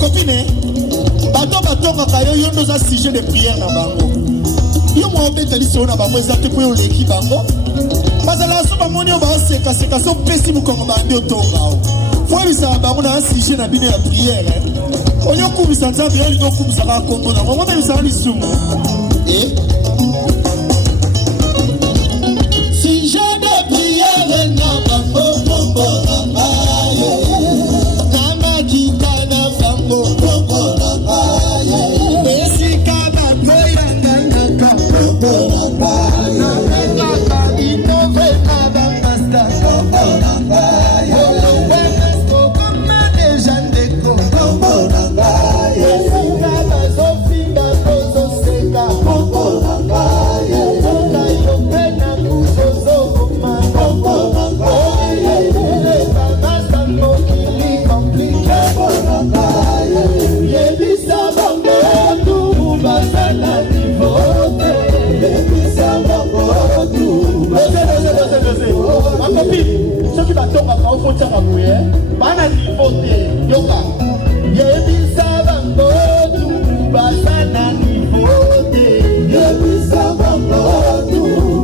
copine, bato kakayo yo nous a sujet de prière na bango. Yo mo obeta li sona bango ezate po yo leki bango. Bazala so bamoni ba seka so pesi mu kongo bandi otonga o. Faut bisa bango na sujet na bino ya prière. Onyo kubisa nzambe yo lingo kubisa ka kongo na mo bisa li sumu. Sujet de prière na bango Nama kitana bango ceux qui battent au fond de la mouille, pas niveau de yoga. Yebisa bango tu basana niveau de. Yebisa bango tu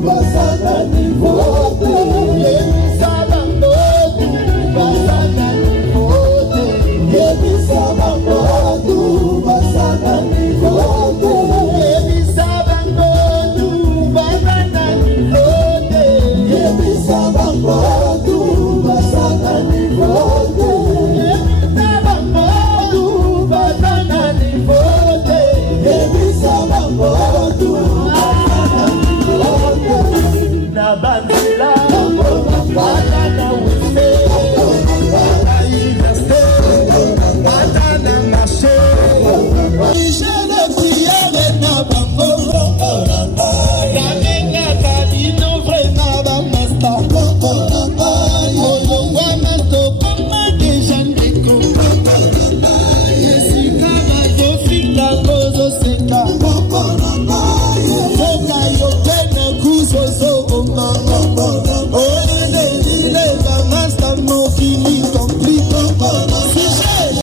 basana niveau de. Yebisa bango tu basana niveau de. Yebisa bango tu basana niveau de. Yebisa bango tu basana niveau de. Yebisa bango tu basana niveau de. Oh,